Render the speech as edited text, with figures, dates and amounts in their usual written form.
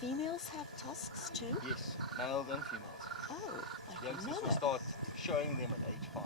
females have tusks too? Yes, males and females. Oh, I didn't Youngsters know will that. start showing them at age 5.